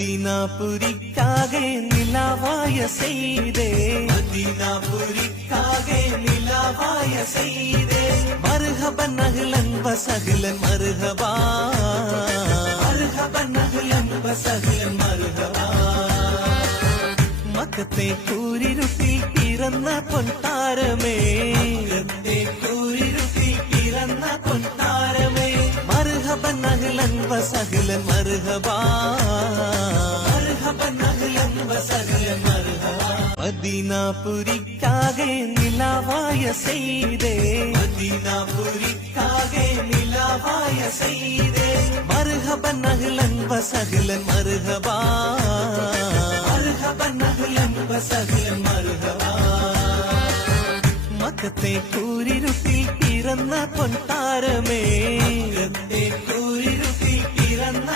മദീനാപുരിക്കാകെ നിലാവായ സയ്യിദേ മദീനാപുരിക്കാകെ നിലാവായ സയ്യിദേ മർഹബൻ അഹ്ലൻ വസഹ്ലൻ മർഹബാ മർഹബൻ അഹ്ലൻ വസഹ്ലൻ മർഹബാ മക്കത്തെ കൂരിരുട്ടിൽ പിറന്ന പൊൻതാരമേ മക്കത്തെ കൂരിരുട്ടിൽ പിറന്ന പൊൻതാരമേ മർഹബൻ അഹ്ലൻ വസഹ്ലൻ മർഹബാ മർഹബൻ അഹ്ലൻ വസഹ്ലൻ മർഹബാ മദീനാപുരിക്കാകെ നിലാവായ സയ്യിദേ മദീനാപുരിക്കാകെ നിലാവായ സയ്യിദേ മർഹബൻ അഹ്ലൻ വസഹ്ലൻ മർഹബാ മർഹബൻ അഹ്ലൻ വസഹ്ലൻ മർഹബാ മക്കത്തെ കൂരിരുട്ടിൽ പിറന്ന പൊൻതാരമേ മക്കത്തെ കൂരിരുട്ടിൽ പിറന്ന